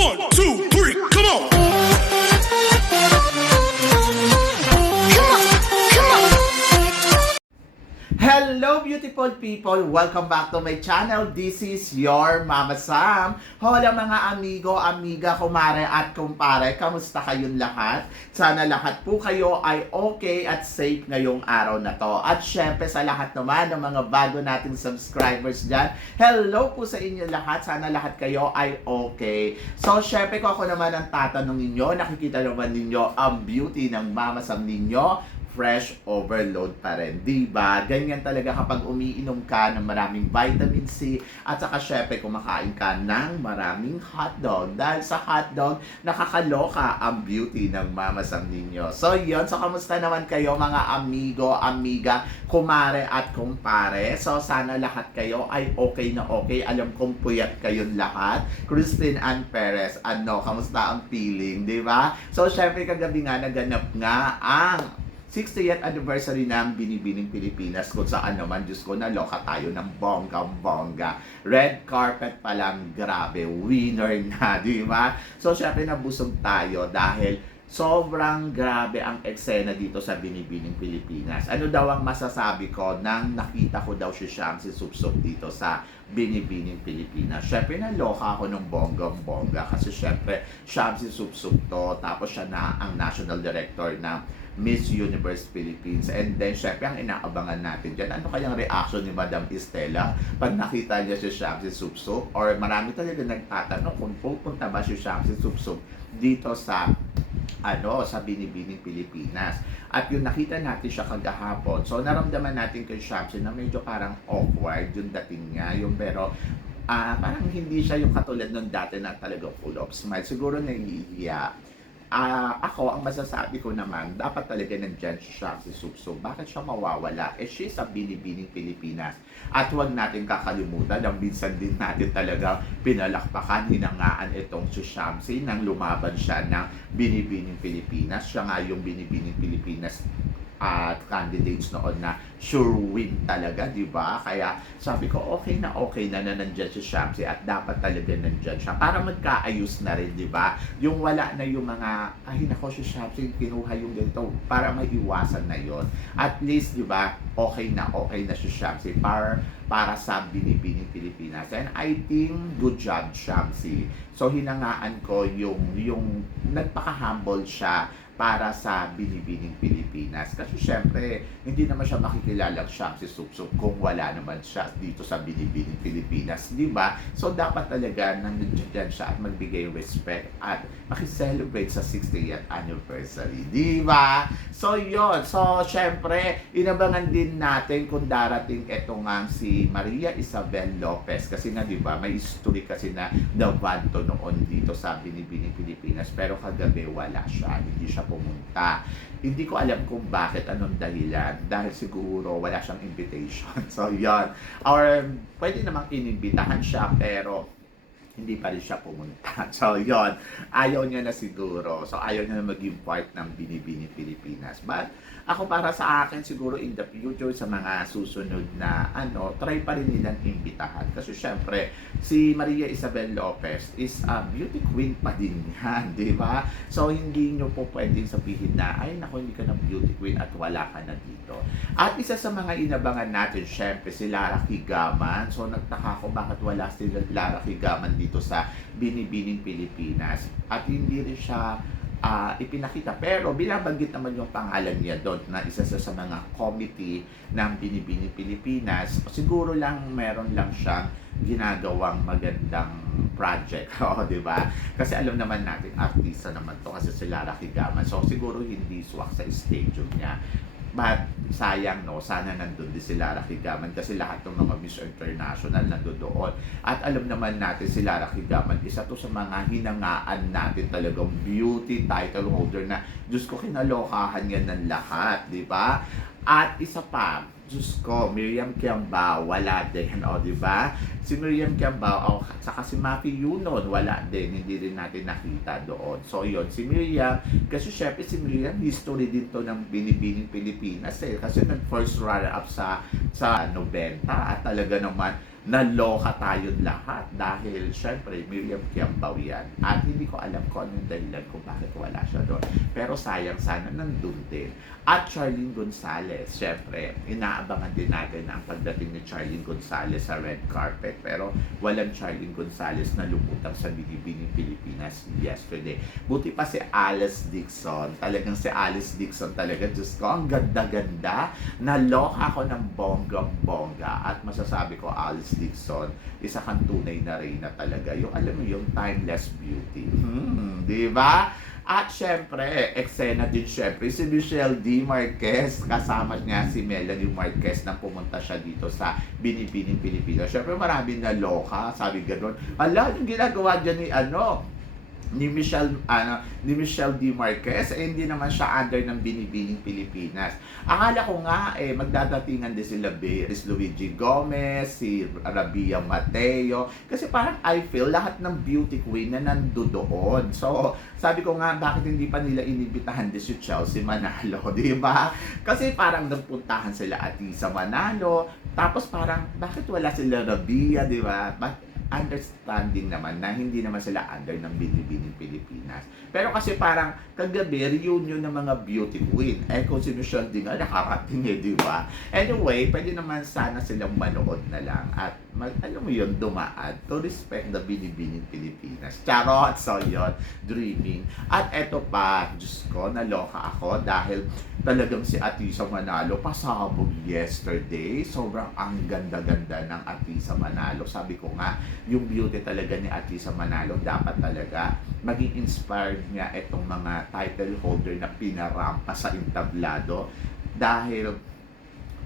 One, two, Hello beautiful people! Welcome back to my channel. This is your Mama Sam. Hola mga amigo, amiga, kumare at kumpare. Kamusta kayong lahat? Sana lahat po kayo ay okay at safe ngayong araw na to. At syempre sa lahat naman ng mga bago nating subscribers dyan, hello po sa inyo lahat. Sana lahat kayo ay okay. So syempre ko ako naman ang tatanungin nyo, nakikita naman ninyo ang beauty ng Mama Sam ninyo fresh overload pa rin. Diba? Ganyan talaga kapag umiinom ka ng maraming vitamin C at saka syempre kumakain ka ng maraming hotdog. Dahil sa hotdog, nakakaloka ang beauty ng Mama Sam ninyo. So yun, so kamusta naman kayo mga amigo, amiga, kumare at kumpare? So sana lahat kayo ay okay na okay. Alam kong puyat kayong lahat. Christine Ann Perez, ano, kamusta ang feeling, di ba? So syempre kagabi nga naganap nga ang 60th anniversary ng Binibining Pilipinas kung saan naman, Diyos ko, naloka tayo ng bongga-bongga. Red carpet pa lang, grabe, winner na, di ba? So, syempre, nabusog tayo dahil sobrang grabe ang eksena dito sa Binibining Pilipinas. Ano daw ang masasabi ko nang nakita ko daw si Siyang si Supsup dito sa Binibining Pilipinas. Syempre, naloka ako ng bonggang-bongga kasi syempre, Siyang si Supsup to, tapos siya na ang National Director ng Miss Universe Philippines. And then, syempre, ang inaabangan natin dyan, ano kayang reaction ni Madam Estela pag nakita niya si Shamsi Supsup? Or marami talaga nagtatanong kung pupunta ba si Shamsi Supsup dito sa ano sa Binibining Pilipinas. At yung nakita natin siya kagahapon, so naramdaman natin kay Shamsi na medyo parang awkward yung dating niya, yung pero ah parang hindi siya yung katulad nung dati na talaga full of smile. Siguro nahihiya Ah, ako, ang masasabi ko naman, dapat talaga nandyan siya si Supso. Bakit siya mawawala? Eh, she's a binibining Pilipinas. At huwag natin kakalimutan, ang minsan din natin talaga pinalakpakan, hinangaan itong si Shamsi nang lumaban siya ng binibining Pilipinas. Siya nga yung binibining Pilipinas at candidates noon na sure win talaga, di ba? Kaya sabi ko, okay na okay na na nandyan si Shamsi at dapat talaga nandyan siya para magkaayos na rin, di ba? Yung wala na yung mga, ay nako si Shamsi, kinuha yung ganito para maiwasan na yon At least, di ba, okay na okay na si Shamsi para, para sa binibining Pilipinas. And I think, good job, Shamsi. So, hinangaan ko yung, yung nagpaka-humble siya para sa binibining Pilipinas. Kasi syempre, hindi naman siya makikilala siya si Supsup kung wala naman siya dito sa binibining Pilipinas. Di ba? So, dapat talaga nandiyan siya at magbigay respect at makiselebrate sa 60th anniversary. Di ba? So, yon So, syempre, inabangan din natin kung darating ito nga si Maria Isabel Lopez. Kasi nga, di ba, may history kasi na Davanto noon dito sa binibining Pilipinas. Pero kagabi, wala siya. Hindi siya pumunta. Hindi ko alam kung bakit, anong dahilan. Dahil siguro wala siyang invitation. So, yon Or, pwede namang inimbitahan siya, pero hindi pa rin siya pumunta. So, yon Ayaw niya na siguro. So, ayaw niya na maging part ng Binibini Pilipinas. But, ako para sa akin, siguro in the future, sa mga susunod na, ano, try pa rin nilang imbitahan. Kasi, syempre, si Maria Isabel Lopez is a beauty queen pa din yan, di ba? So, hindi nyo po pwedeng sabihin na, ay, naku, hindi ka na beauty queen at wala ka na dito. At isa sa mga inabangan natin, syempre, si Lara Higaman. So, nagtaka ko bakit wala si Lara Higaman dito sa Binibining Pilipinas. At hindi rin siya ah, ipinakita. Pero binabanggit naman yung pangalan niya doon na isa sa, mga committee ng Binibining Pilipinas. Siguro lang meron lang siyang ginagawang magandang project. O, di ba? Kasi alam naman natin, artista naman to kasi si Lara Higaman. So, siguro hindi swak sa stadium niya. But, sayang no, sana nandun din si Lara Higaman kasi lahat ng mga Miss International nandun doon. At alam naman natin si Lara Higaman, isa to sa mga hinangaan natin talagang beauty title holder na, Diyos ko, kinalokahan yan ng lahat, di ba? At isa pa, Diyos ko, Miriam Kiambao, wala din, o, di ba? Si Miriam Kiambao, o, saka si Maki Yunon, wala din, hindi rin natin nakita doon. So, yun, si Miriam, kasi syempre si Miriam, history din to ng binibining Pilipinas, eh. Kasi nag-first runner-up sa, sa 90, at talaga naman, naloka tayong lahat dahil syempre Miriam Kiambao yan. At hindi ko alam kung ano yung dahilan kung bakit wala siya doon. Pero sayang sana nandun din. At Charlene Gonzalez syempre inaabangan din natin ang pagdating ni Charlene Gonzalez sa red carpet. Pero walang Charlene Gonzalez na lumutang sa Binibining Pilipinas yesterday. Buti pa si Alice Dixon. Talagang si Alice Dixon talaga. Diyos ko ang ganda-ganda. Naloka ako ng bonggang-bongga at masasabi ko Alice Dixon isa kang tunay na reyna talaga yung alam mo yung timeless beauty hmm, di ba? At syempre, eksena din syempre si Michelle D. Marquez. Kasama niya si Melanie Marquez na pumunta siya dito sa Binibining Pilipinas. Syempre maraming naloka, sabi gano'n. Ala, yung ginagawa dyan ni ano, ni Michelle ano ni Michelle D. Marquez eh, hindi naman siya under ng binibining Pilipinas. Akala ko nga eh magdadatingan din sila Beris Luigi Gomez, si Rabia Mateo kasi parang I feel lahat ng beauty queen na nandoon. So sabi ko nga bakit hindi pa nila inibitahan din si Chelsea Manalo, di ba? Kasi parang nagpuntahan sila Atisa Manalo, tapos parang bakit wala sila Rabia, di ba? But understanding naman na hindi naman sila under ng binibining Pilipinas. Pero kasi parang kagabi, reunion ng mga beauty queen. Eh kung sino siya din nga, nakarating eh, di ba? Anyway, pwede naman sana silang manood na lang at mag, alam mo yun, dumaan to respect the binibining Pilipinas. Charot! So yun, dreaming. At eto pa, Diyos ko, naloka ako dahil talagang si Atisa Manalo pasabog yesterday. Sobrang ang ganda-ganda ng Atisa Manalo. Sabi ko nga, yung beauty talaga ni Atisa Manalo dapat talaga maging inspired niya itong mga title holder na pinarampa sa entablado dahil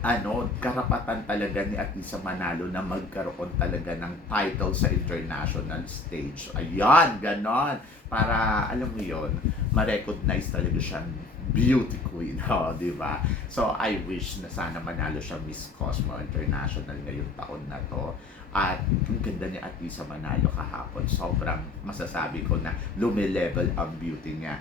ano, karapatan talaga ni Atisa Manalo na magkaroon talaga ng title sa international stage. Ayan, ganon. Para, alam mo yon ma-recognize talaga siyang beauty queen, oh, di ba? So, I wish na sana manalo siya Miss Cosmo International ngayong taon na to. At ang ganda ni Atisa Manalo kahapon. Sobrang masasabi ko na lumilevel ang beauty niya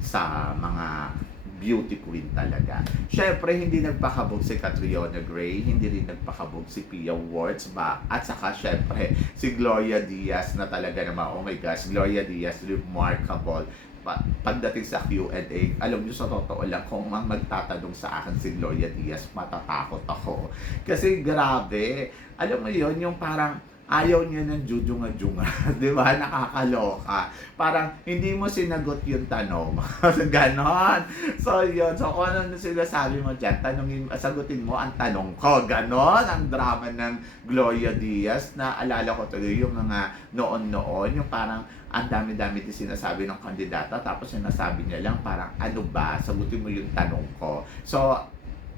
sa mga beauty queen talaga. Syempre, hindi nagpakabog si Catriona Gray, hindi rin nagpakabog si Pia Wards ba? At saka, syempre, si Gloria Diaz na talaga naman, oh my gosh, Gloria Diaz, remarkable. Pa- pagdating sa Q&A, alam niyo sa totoo lang, kung ang magtatanong sa akin si Gloria Diaz, matatakot ako. Kasi grabe, alam mo yon yung parang ayaw niya ng jujunga-junga, di ba? Nakakaloka. Parang hindi mo sinagot yung tanong. Ganon. So, yun. So, kung ano na sinasabi mo dyan, tanongin, sagutin mo ang tanong ko. Ganon. Ang drama ng Gloria Diaz na alala ko tuloy yung mga noon-noon, yung parang ang dami-dami din sinasabi ng kandidata tapos sinasabi niya lang parang ano ba, sagutin mo yung tanong ko. So,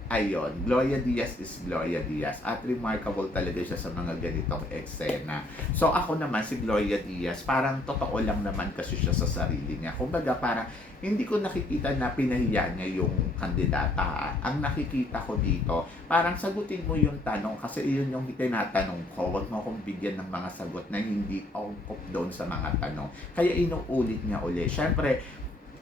Ayon, Gloria Diaz is Gloria Diaz at remarkable talaga siya sa mga ganitong eksena. So ako naman si Gloria Diaz, parang totoo lang naman kasi siya sa sarili niya. Kumbaga parang hindi ko nakikita na pinahiya niya yung kandidata. Ang nakikita ko dito, parang sagutin mo yung tanong kasi iyon yung tinatanong ko. Huwag mo akong bigyan ng mga sagot na hindi angkop doon sa mga tanong. Kaya inuulit niya uli. Siyempre,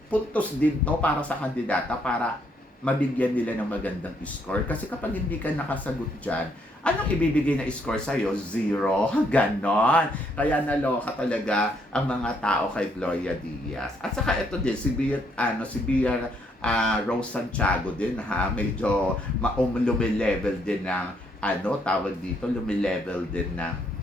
puntos din to para sa kandidata para mabigyan nila ng magandang score. Kasi kapag hindi ka nakasagot dyan, anong ibibigay na score sa'yo? Zero. Ganon. Kaya naloka talaga ang mga tao kay Gloria Diaz. At saka ito din, si Bia, ano, si Bia ah, Rose Santiago din ha, medyo ma- um, din ng ano, tawag dito, lumilevel din ng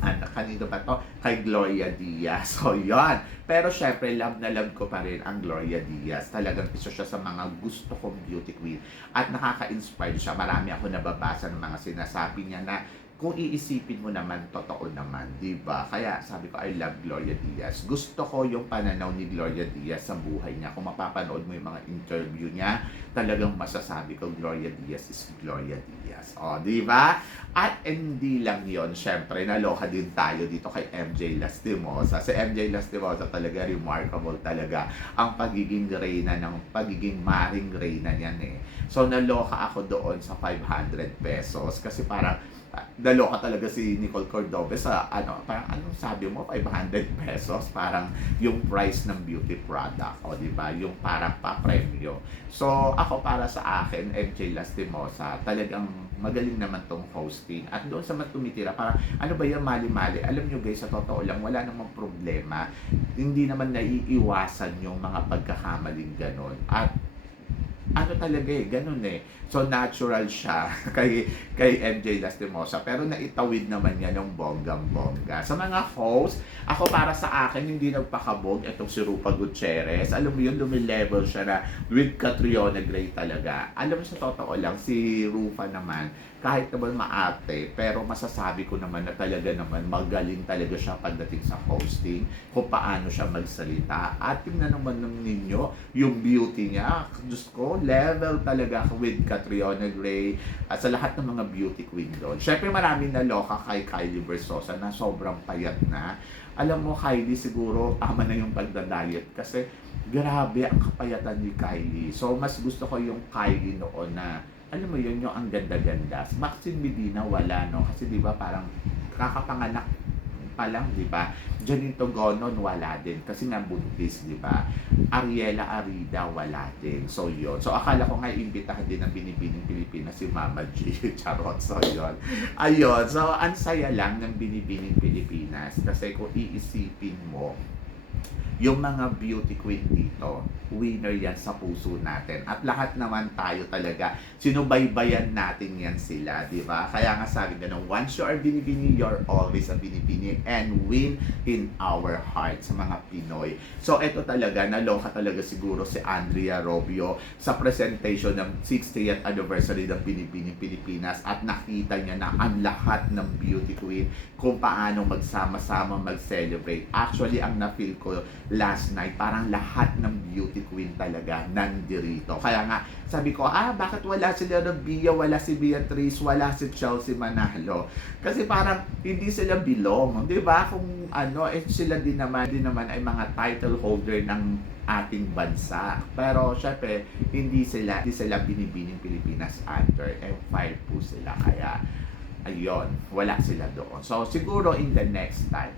ano, kanino ba to? Kay Gloria Diaz. So, yon. Pero syempre, love na love ko pa rin ang Gloria Diaz. Talagang isa siya sa mga gusto kong beauty queen. At nakaka-inspire siya. Marami ako nababasa ng mga sinasabi niya na kung iisipin mo naman, totoo naman, di ba? Kaya sabi ko, I love Gloria Diaz. Gusto ko yung pananaw ni Gloria Diaz sa buhay niya. Kung mapapanood mo yung mga interview niya, talagang masasabi ko, Gloria Diaz is Gloria Diaz. O, di ba? At hindi lang yon syempre, naloka din tayo dito kay MJ Lastimosa. Si MJ Lastimosa talaga, remarkable talaga ang pagiging reyna ng pagiging maring reyna niyan eh. So, naloka ako doon sa 500 pesos kasi parang Daloka talaga si Nicole Cordove sa ano, parang anong sabi mo, 500 pesos, parang yung price ng beauty product, o di ba? Yung parang pa-premyo. So, ako para sa akin, MJ Lastimosa, talagang magaling naman tong hosting. At doon sa mga tumitira, parang ano ba yan, mali-mali. Alam nyo guys, sa totoo lang, wala namang problema. Hindi naman naiiwasan yung mga pagkakamaling ganon. At ano talaga eh, ganun eh. So natural siya kay kay MJ Lastimosa pero naitawid naman niya ng bonggang-bongga. Sa mga host, ako para sa akin hindi nagpakabog itong si Rupa Gutierrez. Alam mo yun, lumilevel siya na with Catriona Gray talaga. Alam mo sa totoo lang, si Rupa naman, kahit naman maate, pero masasabi ko naman na talaga naman magaling talaga siya pagdating sa hosting, kung paano siya magsalita. At tingnan naman ng ninyo, yung beauty niya, Diyos ko, level talaga with Catriona Gray at sa lahat ng mga beauty queen doon. Siyempre maraming naloka kay Kylie Versosa na sobrang payat na. Alam mo, Kylie, siguro tama na yung pagdadayet kasi grabe ang kapayatan ni Kylie. So, mas gusto ko yung Kylie noon na alam mo yun, yung ang ganda-ganda. Si Maxine Medina, wala, no? Kasi di ba parang kakapanganak pa lang, di ba? Janito Gonon, wala din. Kasi nga buntis, di ba? Ariela Arida, wala din. So, yun. So, akala ko nga imbitahan din ng Binibining Pilipinas si Mama G. Charot. So, yun. Ayun. So, ang saya lang ng Binibining Pilipinas. Kasi kung iisipin mo, yung mga beauty queen dito, winner yan sa puso natin. At lahat naman tayo talaga, sinubaybayan natin yan sila, di ba? Kaya nga sabi nung, once you are binibini, you're always a binibini and win in our hearts sa mga Pinoy. So, ito talaga, naloka talaga siguro si Andrea Robio sa presentation ng 60th anniversary ng Binibining Pilipinas at nakita niya na ang lahat ng beauty queen kung paano magsama-sama mag-celebrate. Actually, ang na-feel ko last night, parang lahat ng beauty queen talaga nandirito. Kaya nga, sabi ko, ah, bakit wala si Leonor Bia, wala si Beatrice, wala si Chelsea Manalo? Kasi parang hindi sila belong, di ba? Kung ano, eh sila din naman, din naman ay mga title holder ng ating bansa. Pero syempre, hindi sila, hindi sila binibining Pilipinas under Empire po sila. Kaya, ayun, wala sila doon. So, siguro in the next time,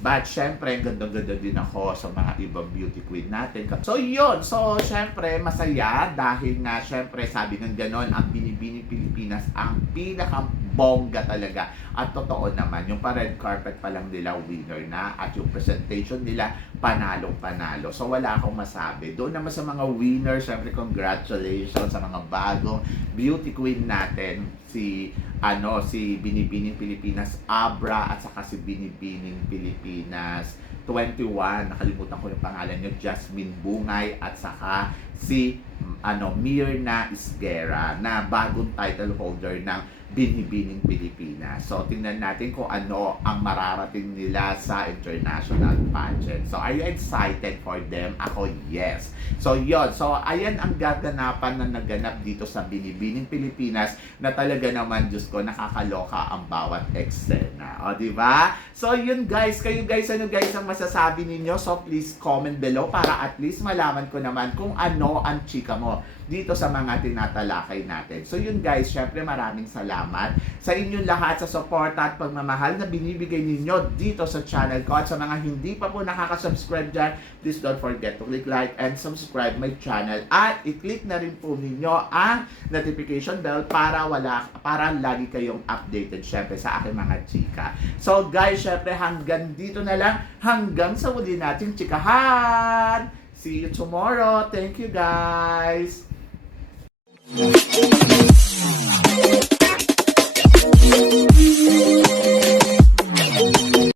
But syempre, ganda-ganda din ako sa mga ibang beauty queen natin. So yun, so syempre masaya dahil nga syempre sabi ng ganon, ang Binibining Pilipinas ang pinaka bongga talaga. At totoo naman, yung pa red carpet pa lang nila winner na at yung presentation nila panalong panalo. So wala akong masabi. Doon naman sa mga winner, syempre congratulations sa mga bagong beauty queen natin si ano si Binibining Pilipinas Abra at saka si Binibining Pilipinas 21 nakalimutan ko yung pangalan niyo Jasmine Bungay at saka si ano Mirna Isguera na bagong title holder ng Binibining Pilipinas. So tingnan natin kung ano ang mararating nila sa international pageant. So are you excited for them? Ako yes. So yon. So ayan ang gaganapan na naganap dito sa Binibining Pilipinas na talaga naman Diyos ko nakakaloka ang bawat eksena. O di ba? So yun guys, kayo guys ano guys ang masasabi ninyo? So please comment below para at least malaman ko naman kung ano ang chika mo dito sa mga tinatalakay natin. So yun guys, syempre maraming salamat sa inyong lahat sa suporta at pagmamahal na binibigay ninyo dito sa channel ko. At sa mga hindi pa po nakaka-subscribe dyan, please don't forget to click like and subscribe my channel. At i-click na rin po ninyo ang notification bell para wala para lagi kayong updated syempre sa aking mga chika. So guys, syempre hanggang dito na lang. Hanggang sa muli nating chikahan! See you tomorrow. Thank you guys. Thank you.